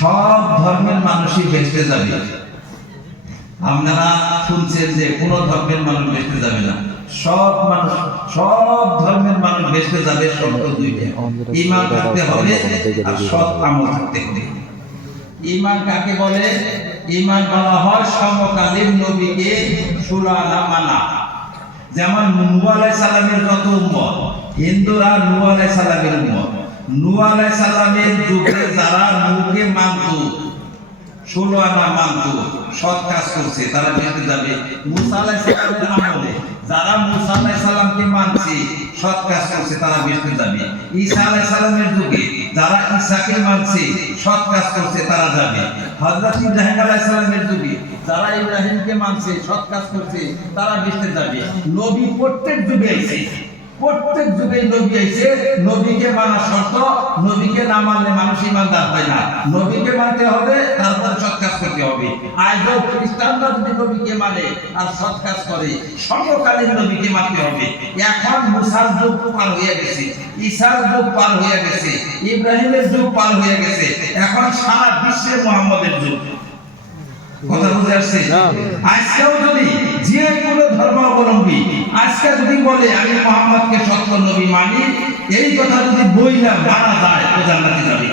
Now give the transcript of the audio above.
সব ধর্মের মানুষই বেঁচতে যাবে। আপনারা শুনছেন যে কোন ধর্মের মানুষ বেঁচতে যাবে না, সব মানুষ, সব ধর্মের মানুষ বেঁচতে যাবে। শর্ত দুইটা, ঈমান থাকতে হবে আর সৎ আমল থাকতে হবে। ঈমান কাকে বলে? ঈমান বলা হয় সমকালীন নবীকে সুরানা মানা। যেমন নূহ আলাইহিস সালামের যত উম্মত, হিন্দুরা নূহ আলাইহিস সালামের উম্মত। নূহ আলাইহিস সালামের যুগে যারা নূহকে মানত, 16 আনা মানত, সৎ কাজ করছে, তারা বেঁচে যাবে। মুসা আলাইহিস সালামের আমলে যারা মুসা আলাইহিস সালামকে মানছে, সৎ কাজ করছে, তারা বেঁচে যাবে। ঈসা আলাইহিস সালামের যুগে যারা ঈসাকে মানছে, সৎ কাজ করছে, তারা যাবে। হযরত ইব্রাহিম আলাইহিস সালামের যুগে যারা ইব্রাহিমকে মানছে, সৎ কাজ করছে, তারা বেঁচে যাবে। নবী প্রত্যেক যুগে আইছে, প্রত্যেক যুগে নবী আইছে। নবীকে মানা শর্ত, নবীকে না মানলে মানুষ ঈমানদার হয় না। নবীকে মানতে হবে, তারপর সৎ কাজ করতে হবে। আজও খ্রিস্টানরা যদি নবীকে মানে আর সৎ কাজ করে, সমকালীন নবীকে মানতে হবে। এখন মুসার যুগ পার হয়ে গেছে, ঈসার যুগ পার হয়ে গেছে, ইব্রাহিমের যুগ পার হয়ে গেছে, এখন সারা বিশ্বে মুহাম্মদের যুগ। কথা বুঝে আসছে? আজকেও যদি যে কোনো ধর্মাবলম্বী আজকে যদি বলে আমি মুহাম্মদকে সত্য নবী মানি, এই কথা যদি বইলা মানা যায়, ও জান্নাতে যাবে।